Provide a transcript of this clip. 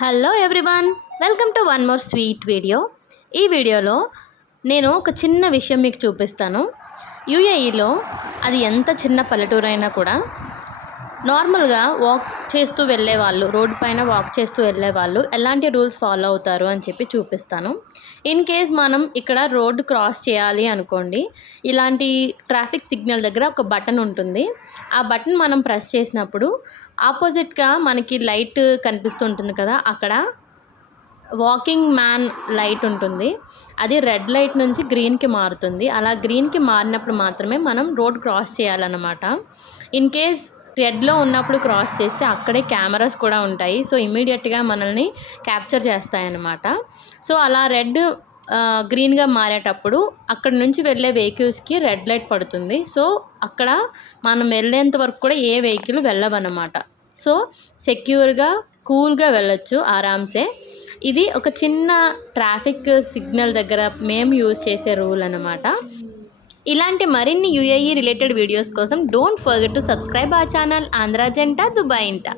Hello everyone, welcome to one more sweet video. ఈ వీడియోలో నేను ఒక చిన్న విషయం మీకు చూపిస్తాను. యూఏఈలో అది ఎంత చిన్న పల్లెటూరు అయినా కూడా నార్మల్గా వాక్ చేస్తూ వెళ్ళే వాళ్ళు, రోడ్డు పైన వాక్ చేస్తూ వెళ్ళే వాళ్ళు ఎలాంటి రూల్స్ ఫాలో అవుతారు అని చెప్పి చూపిస్తాను. ఇన్ కేస్ మనం ఇక్కడ రోడ్డు క్రాస్ చేయాలి అనుకోండి, ఇలాంటి ట్రాఫిక్ సిగ్నల్ దగ్గర ఒక బటన్ ఉంటుంది. ఆ బటన్ మనం ప్రెస్ చేసినప్పుడు ఆపోజిట్గా మనకి లైట్ కనిపిస్తుంటుంది కదా, అక్కడ వాకింగ్ మ్యాన్ లైట్ ఉంటుంది. అది రెడ్ లైట్ నుంచి గ్రీన్కి మారుతుంది. అలా గ్రీన్కి మారినప్పుడు మాత్రమే మనం రోడ్ క్రాస్ చేయాలన్నమాట. ఇన్ కేస్ రెడ్లో ఉన్నప్పుడు క్రాస్ చేస్తే అక్కడే కెమెరాస్ కూడా ఉంటాయి. సో ఇమీడియట్గా మనల్ని క్యాప్చర్ చేస్తాయన్నమాట. సో అలా రెడ్ గ్రీన్గా మారేటప్పుడు అక్కడ నుంచి వెళ్ళే వెహికల్స్కి రెడ్ లైట్ పడుతుంది. సో అక్కడ మనం వెళ్ళేంత వరకు కూడా ఏ వెహికల్ వెళ్ళవన్నమాట. సో సెక్యూర్గా కూల్గా వెళ్ళొచ్చు ఆరామ్సే. ఇది ఒక చిన్న ట్రాఫిక్ సిగ్నల్ దగ్గర మేము యూజ్ చేసే రూల్ అన్నమాట. ఇలాంటి మరిన్ని యూఏఈ రిలేటెడ్ వీడియోస్ కోసం don't forget to subscribe our channel Andhra జంట దుబాయ్ ఇంట.